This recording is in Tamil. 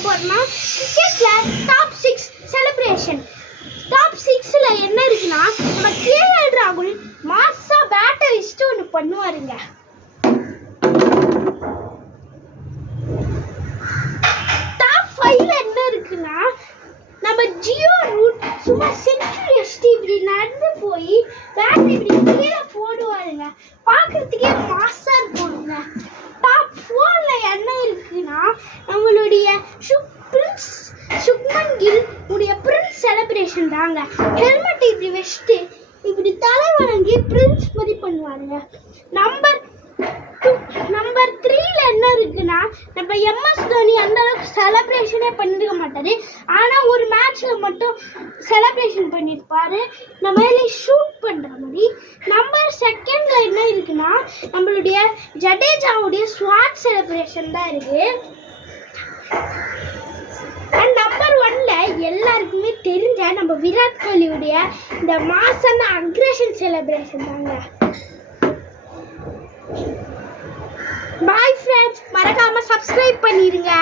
பார்க்க போறோம்னா கிரிக்கெட்ல டாப் 6 செலிப்ரேஷன். டாப் 6ல என்ன இருக்குன்னா நம்ம கேஎல் ராகுல் மாசா பேட்டை வச்சுட்டு ஒன்று பண்ணுவாருங்க. டாப் 5ல என்ன இருக்குன்னா நம்ம ஜியோ ரூட் சும்மா செஞ்சுரி அடிச்சுட்டு இப்படி நடந்து போய் பேட்டை இப்படி கீழே போடுவாருங்க. பார்க்கறதுக்கே மாசா இருக்குங்க. டாப் 4ல என்ன இருக்குன்னா நம்மளுடைய சுப்மன் கில் உடைய பிரின்ஸ் செலிப்ரேஷன் தாங்க. ஹெல்மெட் இப்படி வச்சுட்டு இப்படி தலை வணங்கி பிரின்ஸ் மாதிரி பண்ணுவாருங்க. நம்பர் 3ல என்ன இருக்குன்னா நம்ம எம்எஸ் தோனி அந்த அளவுக்கு செலிப்ரேஷனே பண்ணிருக்க மாட்டாரு. ஆனால் ஒரு மேட்ச்ல மட்டும் செலிப்ரேஷன் பண்ணியிருப்பாரு, இந்த மாதிரி ஷூட் பண்ற மாதிரி. நம்பர் 2ல என்ன இருக்குன்னா நம்மளுடைய ஜடேஜாவுடைய ஸ்வாட் செலிப்ரேஷன் தான் இருக்கு. அண்ட் நம்பர் 1ல எல்லாருக்குமே தெரிஞ்ச நம்ம விராட் கோலியுடைய இந்த மாசான அக்ரஷன் செலிப்ரேஷன் தாங்க. பாய் ஃப்ரெண்ட்ஸ், மறக்காம சப்ஸ்கிரைப் பண்ணிருங்க.